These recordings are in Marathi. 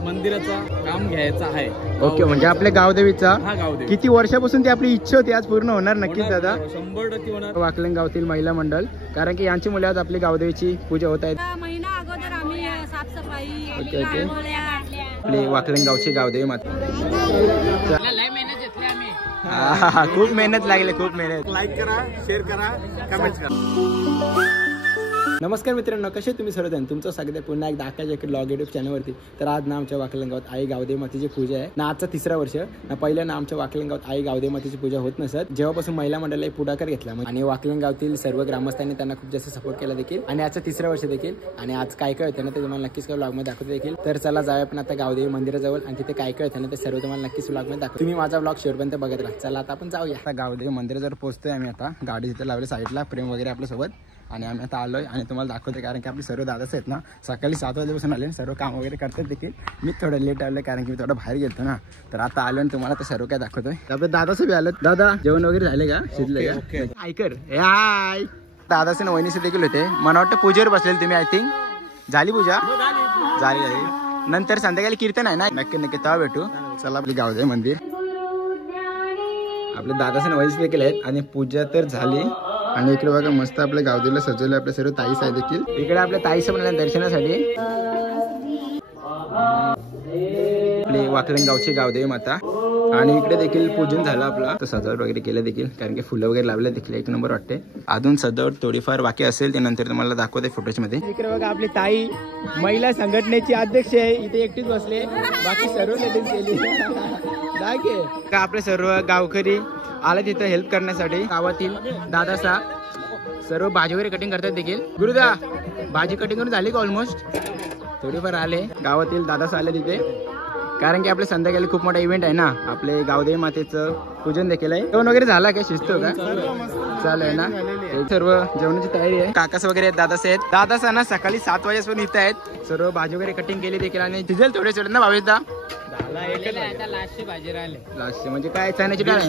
मंदिराचा काम घ्यायचा आहे. ओके, म्हणजे आपल्या गावदेवीचा हा गावदेवी किती वर्षापासून ती आपली इच्छा होती, आज पूर्ण होणार नक्कीच दादा. 100% होणार. वाकलन गावातील महिला मंडळ, कारण की यांची मुले आज आपली गावदेवीची पूजा होत आहे. महिना अगोदर आम्ही साफसफाई ओके ओके, आपली वाकलन गावची गावदेवी माता. खूप मेहनत लागली, खूप मेहनत. लाईक करा, शेअर करा, कमेंट करा. नमस्कार मित्रांनो, कसे तुम्ही सर्वजण. तुमचं स्वागत आहे पुन्हा एकदा आकाश जॅकेट ब्लॉग युट्यूब चॅनलवरती. तर आज ना आमच्या वाकलन गावात आई गावदेवी मातेची पूजा आहे ना. आजचा 3रा वर्ष ना. पहिल्या ना आमच्या वाकलन गावात आई गावदेवी मातेची पूजा होत नसत, जेव्हापासून महिला मंडळाने पुढाकार घेतला आणि वाकलन गावातील सर्व ग्रामस्थांनी त्यांना खूप जास्त सपोर्ट केला देखील. आणि आजचं 3रं वर्ष देखील. आणि आज काय काय होतं ना ते तुम्हाला नक्कीच ब्लॉगमध्ये दाखवतो देखील. तर चला जाऊया आपण आता गावदेवी मंदिराजवळ आणि तिथे काय काय होतं ना ते सर्व तुम्हाला नक्कीच ब्लॉगमध्ये दाखवतो. तुम्ही माझा ब्लॉग शेवटपर्यंत बघत राहा. चला आता आपण जाऊया. आता गावदेवी मंदिराजवळ पोहोचतोय आम्ही. आता गाडी तिथे लावली साईडला, प्रेम वगैरे आपल्यासोबत. आणि आम्ही आता आलोय आणि तुम्हाला दाखवते, कारण की आपले सर्व दादाच आहेत ना, सकाळी 7 वाजेपासून आले, सर्व काम वगैरे करतात देखील. मी थोडं लेट आलोय कारण की मी थोडं बाहेर गेलो ना. तर आता आलो आणि तुम्हाला ते सर्व काय दाखवतोय. आपले दादाच बी आलं. दादा जेवण वगैरे झाले का, शिजले का? ऐकर हाय. दादाचे ना वहिनीचे देखील होते. मला वाटतं पूजेवर बसलेले तुम्ही. आय थिंक झाली पूजा. झाली. नंतर संध्याकाळी कीर्तन आहे ना. नक्की नक्की तेव्हा भेटू. चला आपली गावदेवी मंदिर. आपले दादाचे वहिनीचे देखील आहेत आणि पूजा तर झाली. आणि इकडे बघा मस्त आपल्या गावदेवीला सजवलं. आपल्या सर्व ताईस आहे देखील. इकडे आपल्या ताईस पण दर्शनासाठी. आपली वाकलन गावची गावदेवी माता. आणि इकडे देखील पूजन झालं आपला. तर सजावट वगैरे केलं देखील, कारण की फुलं वगैरे लावले देखील. 1 नंबर वाटते. अजून सजावट थोडीफार बाकी असेल, ते नंतर तुम्हाला दाखवते फुटेज मध्ये. इकडे बघा आपली ताई महिला संघटनेची अध्यक्ष आहे. इथे एकटीच बसले, बाकी सर्व लेडीज गेली. का आपले सर्व गावकरी आले तिथे हेल्प करण्यासाठी. गावातील दादासा सर्व भाजी वगैरे कटिंग करतात देखील. गुरुदा भाजी कटिंग करून झाली का ऑलमोस्ट. थोडीफार आले. गावातील दादासा आले तिथे, कारण की आपल्या संध्याकाळी खूप मोठा इव्हेंट आहे ना. आपले गावदेवी मातेचं पूजन देखील आहे. जेवण वगैरे झाला काय, शिजतो का, चालू आहे ना. सर्व जेवणाची तयारी आहे. काकास वगैरे आहेत, दादास आहेत. दादासा ना सकाळी 7 वाजेपासून इथं आहेत. सर्व भाजी वगैरे कटिंग केली देखील. आणि डिझेल थोडे सोडत ना भावेशदा. लास्ट म्हणजे काय, चण्याची डाळ आहे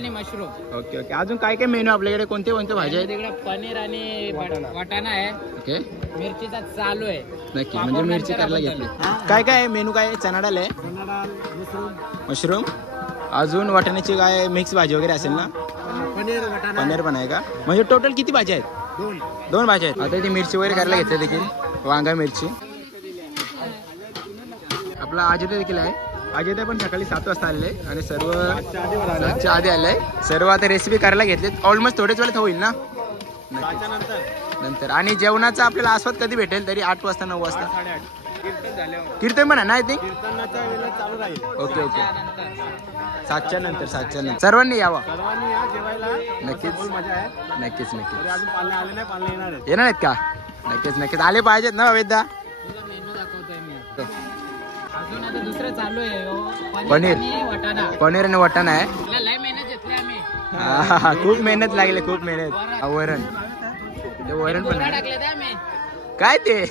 ना. मशरूम. Okay okay. अजून काय काय मेनू आपल्याकडे, कोणते कोणते भाज्या आहेत. तिकडे पनीर आणि वाटाणा आहे. ओके, मिरचीचा चालू आहे. नक्की. म्हणजे मिरची करायला घेतली. काय काय मेनू काय आहे. चणा डाळ आहे, मशरूम, अजून वाटाण्याची काय मिक्स भाजी वगैरे असेल ना. पनीर पण आहे का. म्हणजे टोटल किती भाज्या आहेत. 2 भाज्या आहेत. आता ती मिरची वगैरे करायला घेतली देखील. वांगा मिरची. आपला अजित देखील आहे. अजित पण सकाळी 7 वाजता आलेले आणि सर्व 7च्या आधी आले. सर्व आता रेसिपी करायला घेतले. ऑलमोस्ट थोडेच वेळात होईल ना नंतर. आणि जेवणाचा आपल्याला आस्वाद कधी भेटेल, तरी 8 वाजता 9 वाजता कीर्तन पण आहे ना. I think. Okay okay. 7च्या नंतर सर्वांनी यावा. नक्कीच नक्कीच नक्कीच. येणार आहेत का. नक्कीच नक्कीच आले पाहिजेत ना वेदा. दुसरं चालू आहे पनीर आणि वाटाणा आहे. खूप मेहनत लागली, खूप मेहनत. वरण पण आहे काय ते.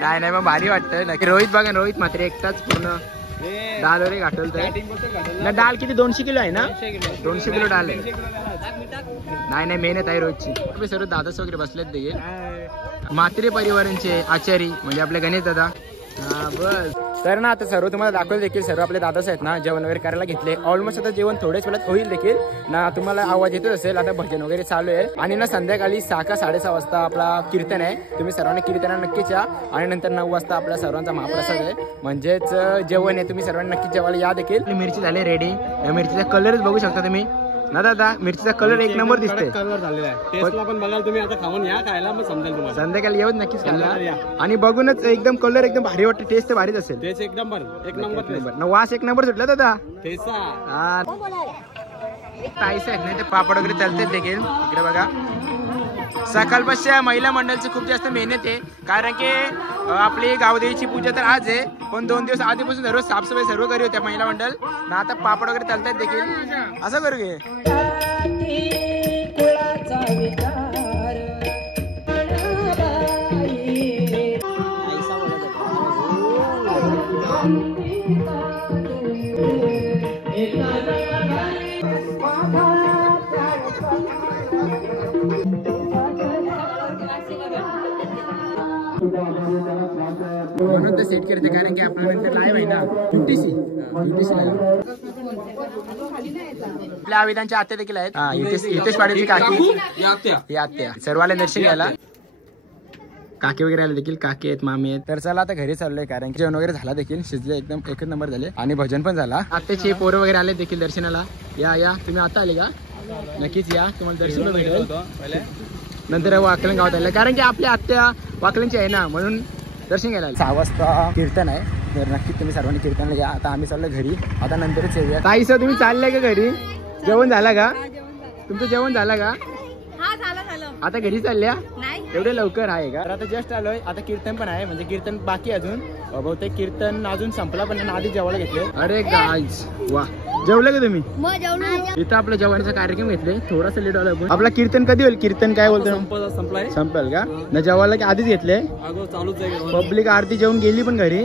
नाही मग भारी वाटतं नक्की. रोहित बघा, रोहित मात्र एकटाच पूर्ण डाळ वगैरे घाटवतोय ना. डाळ किती 200 किलो आहे ना. 200 किलो डाळ आहे. नाही मेहनत आहे रोजची. आपले सर्व दादाच वगैरे बसलेत देखील. म्हात्रे परिवारांचे आचारी म्हणजे आपले गणेश दादा. बस. तर ना आता सर्व तुम्हाला दाखवलं देखील. सर्व आपले दादाच आहेत ना, जेवण वगैरे करायला घेतले. ऑलमोस्ट आता जेवण थोड्याच वेळात होईल देखील ना. तुम्हाला आवाज येतच असेल. आता भजन वगैरे चालू आहे. आणि ना संध्याकाळी 6 का 6:30 वाजता आपला कीर्तन आहे. तुम्ही सर्वांनी कीर्तनाला नक्कीच या. आणि नंतर 9 वाजता आपल्या सर्वांचा महाप्रसाद आहे, म्हणजेच जेवण आहे. तुम्ही सर्वांनी नक्कीच जेवायला या देखील. मिरची झाली रेडी. मिरचीचा कलरच बघू शकता तुम्ही ना दादा. मिरचीचा कलर 1 नंबर दिसतोय. कलर झालेला आहे. टेस्टला पण बघाल तुम्ही. आता खाऊन या, खायला मग समजेल तुम्हाला. संध्याकाळी येऊन नक्कीच खायला. आणि बघूनच एकदम कलर एकदम भारी वाटतं. टेस्ट तर भारीच असेल. टेस्ट एकदम भारी. 1 नंबर. वास 1 नंबर सुटला दादा. ठेचा ताईस आहेत ना ते पापड वगैरे चालतात देखील. इकडे बघा सकाळपासच्या महिला मंडळाची खूप जास्त मेहनत आहे, कारण की आपली गावदेवीची पूजा तर आज आहे, पण 2 दिवस आधीपासून सर्व साफसफाई सर्व करी होत्या महिला मंडळ ना. आता पापड वगैरे चालतात देखील. असं करू घे. म्हणून ते सेट करते कारण की आपल्या नंतर लाईव्ह आहे ना UTC आपल्या आवेदांच्या आत्या देखील आहेत. हितेश पाटीलची काकी ही आत्या सर्वाला दर्शन घ्यायला काकी वगैरे आले देखील काकी आहेत मामी आहेत. तर चला आता घरी चाललोय कारण की जेवण वगैरे झाला देखील शिजले एकदम एकच नंबर झाले आणि भजन पण झाला. आत्याचे पोरं वगैरे आले देखील दर्शनाला. या तुम्ही आता आले का? नक्कीच या तुम्हाला दर्शन भेटेल. नंतर वाकलन गावात आलं कारण की आपल्या आत्या वाकलनची आहे ना म्हणून दर्शन घ्यायला. 6 वाजता कीर्तन आहे तर नक्कीच तुम्ही सर्वांनी कीर्तनला घ्या. आता आम्ही चाललो घरी आता नंतरच येऊया. ताई सर तुम्ही चालले का घरी? जेवण झाला का? तुमचं जेवण झालं का? आता घरी चालल्या एवढे लवकर आहे का? तर आता जस्ट आलोय. आता कीर्तन पण आहे म्हणजे कीर्तन बाकी अजून बहुतेक कीर्तन अजून संपला पण आधी जेवायला घेतले. अरे गाईज वा जेवलं का तुम्ही? इथं आपलं जेवणाचा कार्यक्रम घेतले थोडासा लेट आला. आपला कीर्तन कधी होईल? कीर्तन काय बोलतो संपल का? न जेवायला की आधीच घेतले? पब्लिक आरती जेवून गेली पण घरी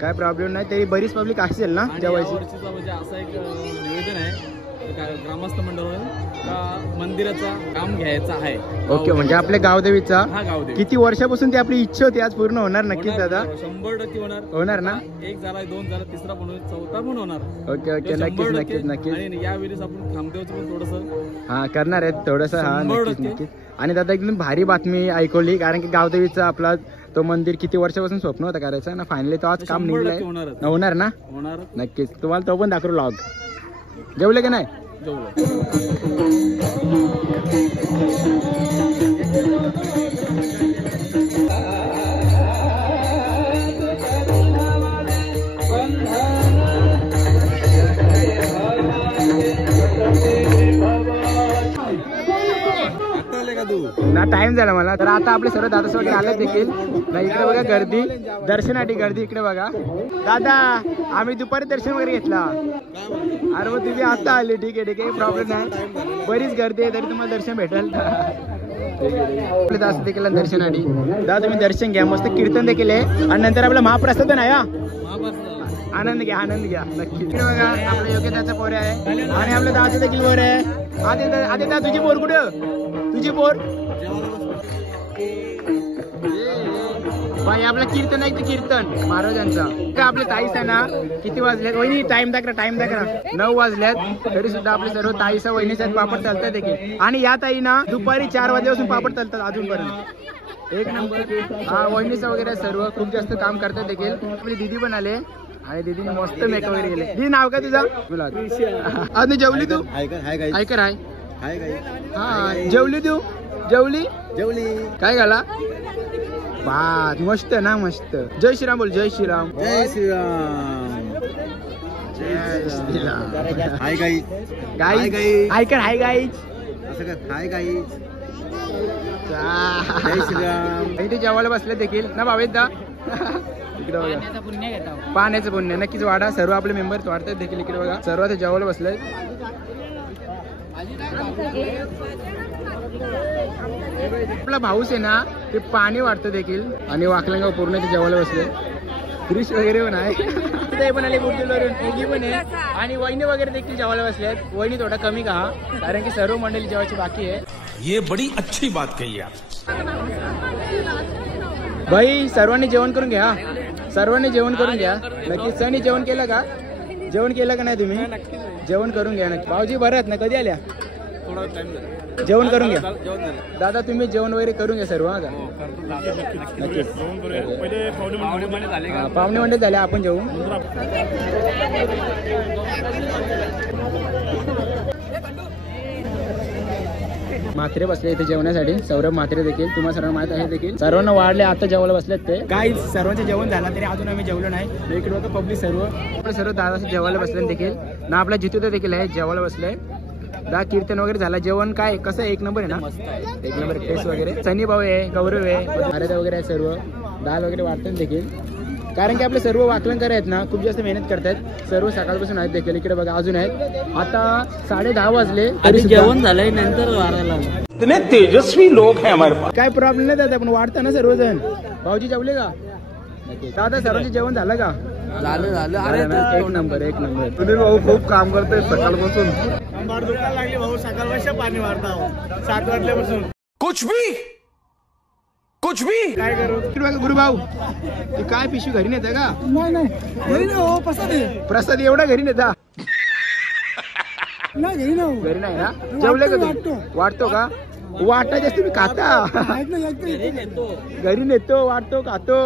काय प्रॉब्लेम नाही. तरी बरीच पब्लिक असेल ना जेवायची. असं एक निवेदन आहे ग्रामस्थ मंडळाकडून मंदिराचा काम घ्यायचा आहे. ओके म्हणजे आपल्या गावदेवीचा गावदेवी किती वर्षापासून ती आपली इच्छा होती आज पूर्ण होणार नक्कीच दादा? 100% होणार ना? एक झाला 2 झाला 3रा पण चौथा पण होणार. ओके नक्कीच आणि यावेळेस आपण खामदेवचं पण थोडस करणार आहेत थोडस. हा नक्कीच. आणि दादा एकदम भारी बातमी ऐकवली कारण की गावदेवीचा आपला तो मंदिर किती वर्षापासून स्वप्न होतं करायचं ना फायनली तो आज काम निघलंय. होणार ना? नक्कीच तुम्हाला तो पण दाखवू व्लॉग. जेवले का नाही? ना टाइम झाला मला. तर आता आपले सर्व दादा वगैरे आले देखील ना. इकडे बघा गर्दी दर्शनासाठी गर्दी इकडे बघा. दादा आम्ही दुपारी दर्शन वगैरे घेतला. अरे मग तुम्ही आता आले ठीक आहे प्रॉब्लेम नाही. बरीच गर्दी आहे तरी तुम्हाला दर्शन भेटेल. आपले दादा देखील दर्शनासाठी. दादा तुम्ही दर्शन घ्या मस्त कीर्तन देखील आहे आणि नंतर आपला महाप्रसाद नाही हा आनंद घ्या नक्की. इकडे बघा आपल्या योग्यताचा पोर आहे आणि आपल्या दादा देखील पोर आहे. आदित्य तुझी पोर कुठं? तुझी पोर बाई आपलं कीर्तन आहे कीर्तन महाराजांचा. का आपले ताईस आहे ना किती वाजल्यात वहिनी? टाइम दाखरा 9 वाजल्यात तरी सुद्धा आपले सर्व ताईसा वहिनीच्या पापड चालतात देखील. आणि या ताई ना दुपारी 4 वाजल्यापासून पापड चालतात अजूनपर्यंत. एक नंबर. हा वहिनीचा वगैरे सर्व खूप जास्त काम करतात देखील. आपली दीदी पण आले आणि दीदीने मस्त मेकअप वगैरे गेले. दीदी नाव काय तुझा? आज जेवली तू? ऐकर आहे हा जेवली तू? जेवली काय घाला? बात मस्त ना मस्त. जय श्रीराम बोल. जय श्रीराम. हाय गाईज ऐकर हाय गाईज हाय गाईज जय श्रीराम. इथे जेवायला बसले देखील ना भावेदा. इकडे बघा पाण्याचं पुण्य नक्कीच वाढा. सर्व आपले मेंबर वाढतात देखील. इकडे बघा सर्व ते जेवायला बसले. आपला भाऊस आहे ना ते पाणी वाटतं देखील आणि वाकलंगाव पूर्ण ते जेवायला बसले. फिश वगैरे पण आहे. ते पण आले मुगी पण आहे आणि वहिनी वगैरे देखील जेवायला बसल्यात. वहिनी थोडा कमी का कारण की सर्व मंडळी जेवायची बाकी आहे. ये बड़ी अच्छी बात कही आप. भाई सर्वांनी जेवण करून घ्या. सर्वांनी जेवण करून घ्या नक्की. सनी जेवण केलं का? जेवण केलं का नाही तुम्ही? जेवण करून घ्या नक्की. भाऊजी बरं आहेत ना? कधी आल्या? जेवण करून घ्या दादा. तुम्ही जेवण वगैरे करून घ्या सर्व. नक्कीच पाहुणे मंडळ झाले आपण जेवू. म्हात्रे बसले इथे जेवण्यासाठी. सौरभ म्हात्रे देखील तुम्हाला सर्वांना माहित आहे देखील. सर्वांना वाढले आता जेवायला बसलेत ते. काही सर्वांचे जेवण झालं तरी अजून आम्ही जेवलो नाही. इकडे होतं पब्लिक सर्व दादाचे जेवायला बसले देखील ना. आपला जितू देखील आहे जेवायला बसले. कीर्तन वगैरे झाला. जेवण काय कसं? एक नंबर आहे ना? एक नंबर टेस्ट वगैरे. सनी भाऊ आहे गौरव आहे भारत वगैरे आहे सर्व. दाल वगैरे वाटतात देखील कारण की आपले सर्व वाकलंकर आहेत ना खूप जास्त मेहनत करतात. सर्व सकाळपासून आहेत देखील. इकडे बघा अजून आहेत. आता 10:30 वाजले तरी जेवण झालंय नंतर वारायला. इतने तेजस्वी लोग हैं हमारे पास. काय प्रॉब्लेम नाही दादा पण वाढता ना सर्वजण. भाऊजी जेवले का? दादा सर्वांचे जेवण झालं का? झालं. अरे एक नंबर. सुनील भाऊ खूप काम करतोय सकाळपासून. दुकान लागली भाऊ सकाळपासून पाणी वाढता 7 वाजल्यापासून. कुछ भी कुछ भी काय करू इकडे बघा गुरुभाऊ तू काय पिशवी घरी नेता का? नाही प्रसाद एवढा घरी नेता घरी नाही ना जेवले का तू? वाटतो का? वाटायचं तुम्ही खाता घरी नेतो वाटतो खातो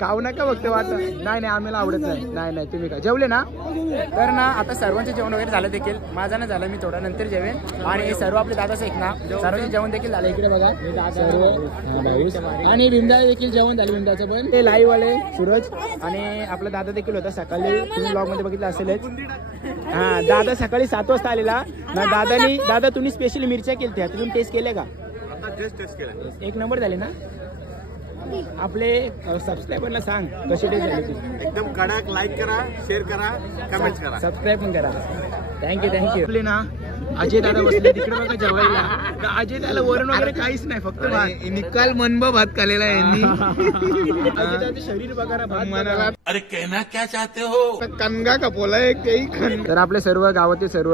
खाऊ नका फक्त वाटतं नाही आम्हाला आवडत नाही तुम्ही का जेवले ना? तर ना आता सर्वांचे जेवण वगैरे झालं देखील माझा ना झालं मी थोडा नंतर जेवेन आणि सर्व आपले दादाच एक ना सर्वांचे जेवण देखील झालं इकडे बघा सर्व आणि भीमदा देखील जेवण झालं भीमदाचं पण ते लाईव्ह वाले सूरज आणि आपला दादा देखील होता सकाळी तुम्ही ब्लॉग मध्ये बघितलं असेलच हा दादा सकाळी 7 वाजता आलेला ना दादा तुम्ही स्पेशली मिरच्या केल्या तुम्ही टेस्ट केल्या का? एक नंबर झाले ना आपले सबस्क्रायबरला सांग कशी टेस्ट झाली एकदम कडक लाईक करा शेअर करा कमेंट करा सबस्क्राईब पण करा थँक्यू आपले ना अजय दादा बसले तिकडे बघा जेवायला अजय दादा वरण वगैरे काहीच नाही फक्त भात निकाल मनबा भात खालेला आहे यांनी अजय दादा शरीर बघा ना भात अरे कहना क्या चाहते हो? कणगा कपोला एक काही तर आपले सर्व गावातील सर्व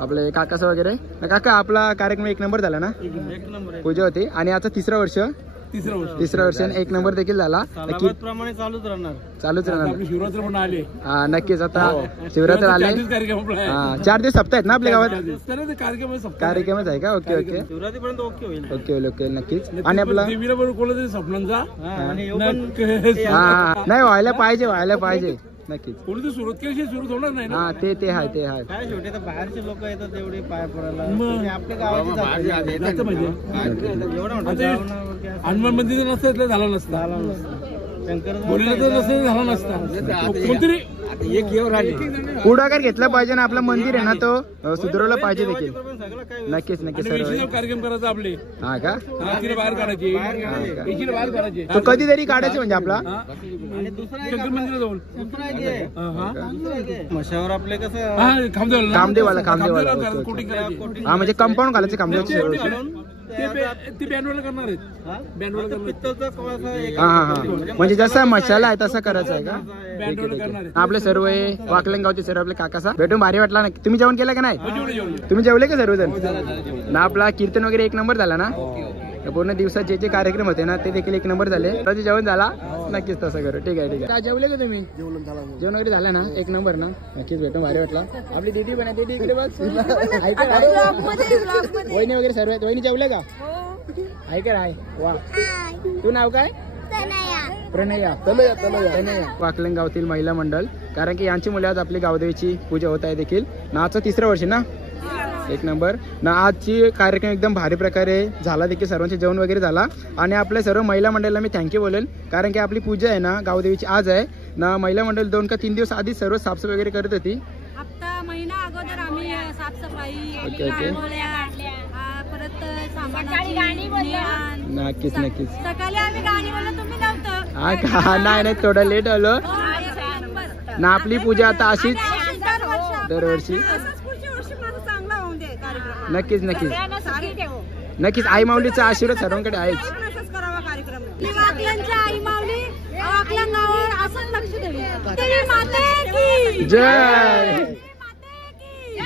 आपले काकास वगैरे काका आपला कार्यक्रम एक नंबर झाला ना? एक नंबर पूजा होती आणि आता तिसरं वर्ष एक नंबर देखील झाला प्रमाणे चालूच राहणार शिवरात्र पण आले हा नक्कीच आता शिवरात्र आले हा 4 दिवस सप्ताह आहेत ना आपल्या गावात कार्यक्रमच आहे का? ओके शिवरात्रीपर्यंत ओके होईल ओके नक्कीच आणि आपला स्वप्नांचा हा नाही व्हायला पाहिजे नक्कीच कोणी सुरुवात केली सुरू होणार नाही हा ते हाय काय शेवटी तर बाहेरचे लोक येतात तेवढे पाय पडायला आपल्या गावाची हनुमान मंदिर नसतं झाला नसता झाला नसता कोणतरी एक येऊन आले पुढाकार घेतला पाहिजे ना आपलं मंदिर आहे ना तो सुधारवलं पाहिजे देखील नक्कीच सर्व कार्यक्रम करायचा आपले हा का बाहेर काढायचे तो कधीतरी काढायचे म्हणजे आपला मंदिर जाऊन मशावर आपले कसं कामदेवाला हा म्हणजे कंपाऊंड घालायचे कामदेव ते बँडवाला करणार आहेत म्हणजे जसा मशाला आहे तसा करायचा आहे का? बँडवाला करणार आहेत आपले सर्व वाकलंगावचे सर्व आपले काकासा भेटून भारी वाटला ना? तुम्ही जेवण केलं का नाही? तुम्ही जेवले का सर्वजण ना? आपला कीर्तन वगैरे एक नंबर झाला ना? पूर्ण दिवसात जे कार्यक्रम होते ना ते देखील एक नंबर झाले त्याचे जेवण झाला नक्कीच तसं करू ठीक आहे जेवले का तुम्ही? जेवण वगैरे झालं ना? एक नंबर ना नक्कीच भेटून भारी वाटला आपली दीदी पण आहे दीदी इकडे बघ वहिनी वगैरे सर्व आहेत वहिनी जेवले का? ऐका वा तू नाव काय? प्रणया वाकलन गावातील महिला मंडळ कारण की यांची मुले आज आपली गावदेवीची पूजा होत आहे देखील ना आजचं 3रं वर्ष ना एक नंबर ना आजची कार्यक्रम एकदम भारी प्रकारे झाला देखील सर्वांचे जेवण वगैरे झाला आणि आपल्या सर्व महिला मंडळाला मी थँक्यू बोलेल कारण की आपली पूजा आहे ना गावदेवीची आज आहे ना महिला मंडळ 2 का 3 दिवस आधी सर्व साफसफाई वगैरे करत होती हप्ता महिना अगोदर आम्ही साफसफाई परत नक्कीच सकाळी आम्ही गाणी बोललो तुम्ही नव्हतं हा नाही थोडं लेट आलो ना आपली पूजा आता अशीच दरवर्षी नक्कीच आई माऊलीचा आशीर्वाद सर्वांकडे आहेच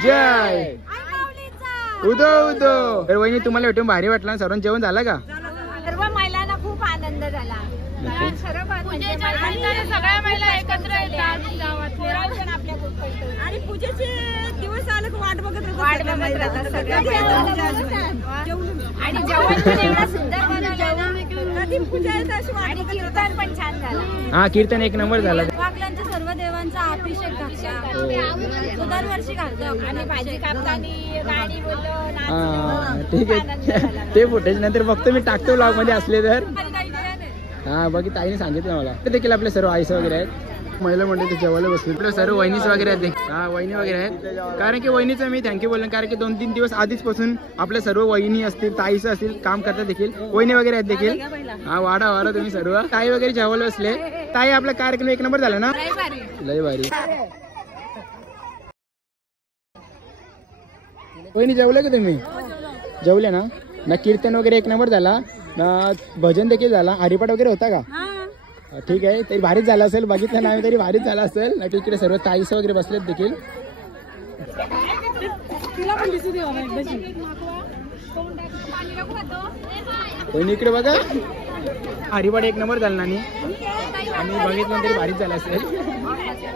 जय उदो तर वहिनी तुम्हाला भेटून भारी वाटला सर्वांचं जेवण झालं का? सर्व महिलांना खूप आनंद झाला सगळ्या महिला एकत्र येतात आणि पूजेचे दिवस आले वाट बघत राहतात आणि जेवण सुंदर कीर्तन पण छान झालं हा कीर्तन एक नंबर झाला वाकलांच्या सर्व देवांचा अभिषेक घातला दरवर्षी घालतो आणि भाजी कापताना गाणी बोललो ठीक आहे ते फुटेज नंतर फक्त मी टाकतो ब्लॉग मध्ये असले तर हा बाकी ताईने सांगितलं मला ते देखील आपले सर्व आईस वगैरे आहेत महिला मंडळी जेवायला बसले सर्व वहिनीच वगैरे आहेत हा वहिनी वगैरे आहेत कारण की वहिनीचं मी थँक्यू बोललो कारण की 2-3 दिवस आधीच पासून आपल्या सर्व वहिनी असतील ताईस असतील काम करतात देखील वहिनी वगैरे आहेत देखील हा वाडा तुम्ही सर्व ताई वगैरे जेवायला बसले ताई आपला कार्यक्रम एक नंबर झाला ना लय भारी वहिनी जेवले का तुम्ही जेवले ना कीर्तन वगैरे एक नंबर झाला ना भजन देखील झाला हरिपाठ वगैरे होता का ठीक आहे तरी भारीच झाला असेल बघितलं नाही तरी भारीच झाला असेल ना तिकडे सर्व ताईस वगैरे बसलेत देखील वहिनी इकडे बघा हरिवाडी एक नंबर झाला आणि बघितलं तरी भारीच झालं असेल.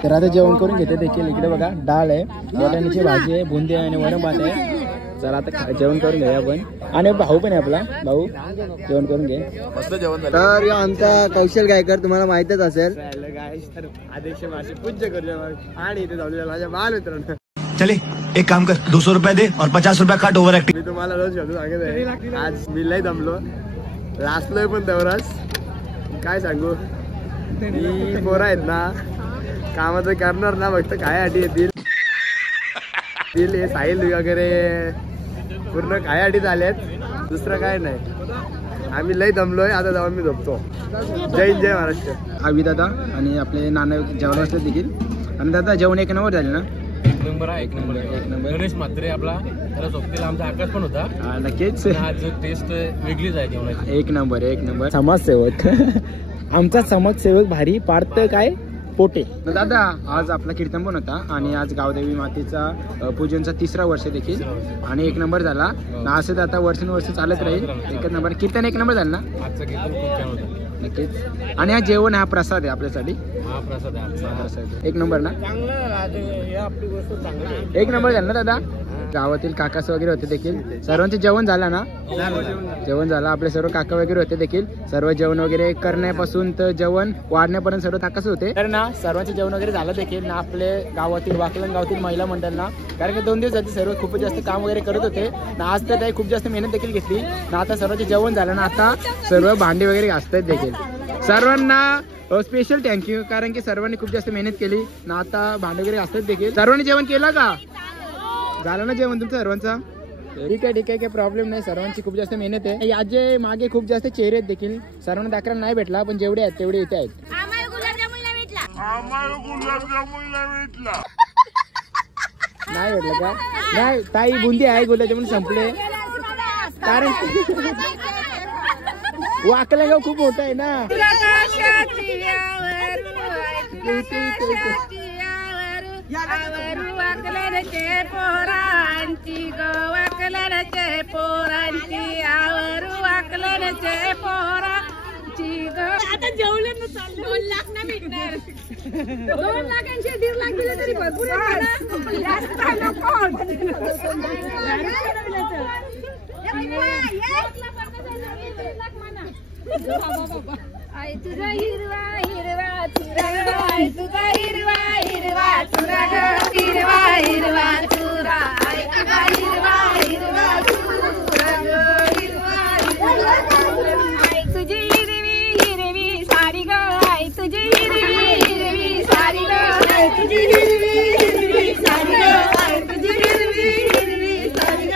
तर आता जेवण करून घेते देखील. इकडे बघा डाळ आहे, वाटाण्याची भाजी आहे, बुंदी आहे आणि वरण भात आहे. चला आता जेवण करून घेऊया आपण. आणि भाऊ पण आहे आपला, भाऊ जेवण करून घे. मस्त जेवण झालं. तर आमचा कौशल गायकर तुम्हाला माहितच असेल. आदेश भाषे पूज्य करूया आणि इथे जाऊया माझ्या बाल मित्रांनो. चले एक काम कर 200 रुपया दे और 50 रुपया काट ओव्हर एक्टिंग. मी तुम्हाला रोज शब्द सांगत आहे, आज मी लय दमलो, लाचलोय पण तेवढाच. काय सांगू, ही पोरं आहेत ना कामाचं करणार ना, फक्त खायासाठी येतील. हे साहिल वगैरे पूर्ण खायासाठी झालेत, दुसरं काय नाही. आम्ही लय दमलोय, आता जाऊन मी झोपतो. जय हिंद, जय महाराष्ट्र. आवी दादा आणि आपले नाना जेवण असले देखील. आणि दादा जेवण एक नंबर झाले ना? एक नंबर आहे, एक नंबर आहे, एक नंबर. गणेश म्हात्रे आपला त्याला सोबतीला आमचा आकाश पण होता. नक्कीच आज टेस्ट वेगळीच आहे जेवणाची. एक नंबर, एक नंबर. समाजसेवक आमचा समाजसेवक भारी पार्थ काय पोटे. दादा आज आपला कीर्तन पण होता आणि आज गावदेवी मातेचा पूजनचा 3रा वर्ष देखील आणि एक नंबर झाला. असं आता वर्षानुवर्ष चालत राहील. एक नंबर कीर्तन, एक नंबर झालं ना? आजचं कीर्तन खूप छान होतं. नक्कीच. आणि हा जेवण हा प्रसाद आहे आपल्यासाठी. हा प्रसाद आहे आजचा. प्रसाद एक नंबर ना? एक नंबर झालं ना दादा? गावातील काकास वगैरे होते देखील. सर्वांचे जेवण झालं ना? जेवण झालं. आपले सर्व काका वगैरे होते देखील. सर्व जेवण वगैरे करण्यापासून तर जेवण वाढण्यापर्यंत सर्व काकाच होते. तर ना सर्वांचे जेवण वगैरे झालं देखील ना आपले गावातील वाकलन गावातील महिला मंडळांना. कारण की 2 दिवस आधी सर्व खूपच जास्त काम वगैरे करत होते ना. आज तर काही खूप जास्त मेहनत देखील घेतली ना. आता सर्वांचे जेवण झालं ना, आता सर्व भांडी वगैरे घासतात देखील. सर्वांना स्पेशल थँक्यू, कारण की सर्वांनी खूप जास्त मेहनत केली ना. आता भांडी वगैरे घासतात देखील. सर्वांनी जेवण केलं का? झालं ना जेवण तुमचं सर्वांचा? ठीक आहे, ठीक आहे, काही प्रॉब्लेम नाही. सर्वांची खूप जास्त मेहनत आहे. याचे मागे खूप जास्त चेहरे आहेत देखील. सर्वांना दाखला नाही भेटला, पण जेवढे आहेत तेवढे इथे आहेत. आम्हाला गुलाबजामुनला भेटला. नाही भेटलं का? नाही ताई, बुंदी आहे, गुलाबजामुन संपले. कारण वाकलगाव खूप मोठं आहे ना. वाकलरचे पोरांची ग, वाकलरचे पोरांची आवर, वाकलरचे पोरांची ग. आता जेवले ना, 2 लाख ना भेटणार. 2 लाखांचे 1.5 लाख दिले तरी भरपूर आहे ना. आई तुझा हिरवा हिरवा चुरा ग, आई तुझा हिरवा हिरवा चुरा ग, हिरवा हिरवा चुरा. आई तुझा हिरवा हिरवा चुरा ग, हिरवा हिरवा. आई तुझी हिरवी हिरवी साडी ग, आई तुझी हिरवी हिरवी साडी ग, आई तुझी हिरवी हिरवी साडी ग, आई तुझी हिरवी हिरवी साडी ग.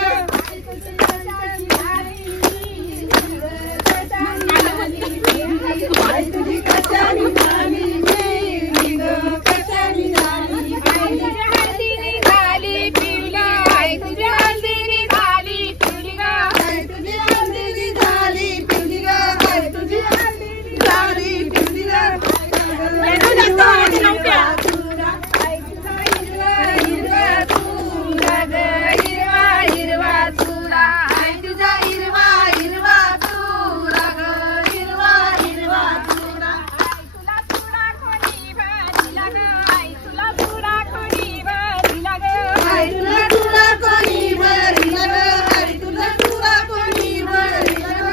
आई तुझी कशानी झाली पिवळी ग, कशानी झाली पिवळी. तुझ्या हळदीने झाली पिवळी, आई तुझ्या हळदीने झाली पिवळी ग, आई तुझी हळदीने झाली पिवळी ग, आई तुझी हळदीने झाली पिवळी ग. आई तुझा हिरवा हिरवा चुरा ग, हिरवा हिरवा चुरा. आई तुझा हिरवा हिरवा चुरा ग, हिरवा हिरवा चुरा. आई तुला चुरा कोणी भरिला ग, आई तुला चुरा कोणी भरिला ग, आई तुला चुरा कोणी भरिला ग, आई तुला चुरा कोणी भरिला ग.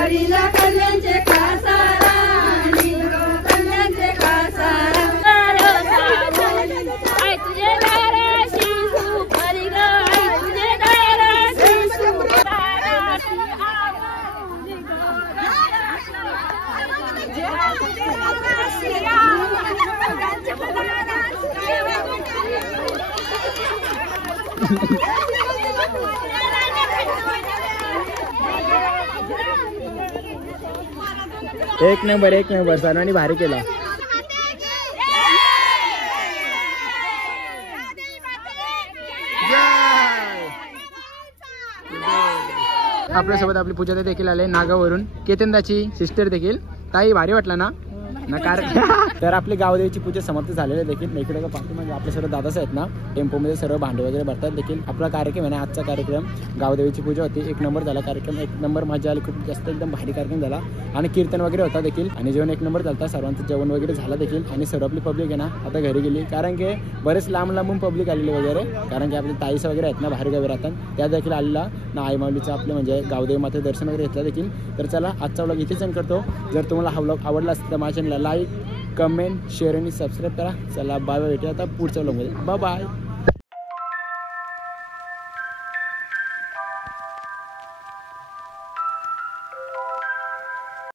आईला कल्याणचे खासारा, भरिला कल्याणचे खासारा, कल्याणचे खासारा. आई तुझे दाराशी सुपारी ग, आई तुझे दाराशी सुपारी आवडली ग. एक नंबर, एक नंबर. सर्वांनी भारी केला. आपल्यासोबत आपली पूजा देखील आले नागावरून, केतनदाची सिस्टर देखील. ताई भारी वाटला ना? कारण तर आपली गावदेवीची पूजा समाप्त झालेली आहे देखील. इकडे पाठीमागे आपले सर्व दादाच आहेत ना, टेम्पोमध्ये सर्व भांडे वगैरे भरतात देखील. आपला कार्यक्रम आहे ना, आजचा कार्यक्रम गावदेवीची पूजा होती. 1 नंबर झाला कार्यक्रम, 1 नंबर मजा आली, खूप जास्त एकदम भारी कार्यक्रम झाला. आणि कीर्तन वगैरे होता देखील. आणि जेवण 1 नंबर झाला, सर्वांचं जेवण वगैरे झालं देखील. आणि सर्व आपली पब्लिक आहे ना आता घरी गेली, कारण की बरेच लांब लांबून पब्लिक आलेली वगैरे, कारण की आपले ताईस वगैरे आहेत ना बाहेरगावी राहतात, त्या देखील आलेला ना आई माऊलीचं आपलं म्हणजे गावदेवी माते दर्शन वगैरे घेतलं देखील. तर चला आजचा व्लॉग इथेच एंड करतो. जर तुम्हाला हा व्लॉग आवडला असेल तर माझ्या चॅनलला लाईक, कमेंट, शेअर आणि सबस्क्राईब करा. चला बाय बाय, भेटूया आता पुढच्या व्लॉगमध्ये. Bye bye.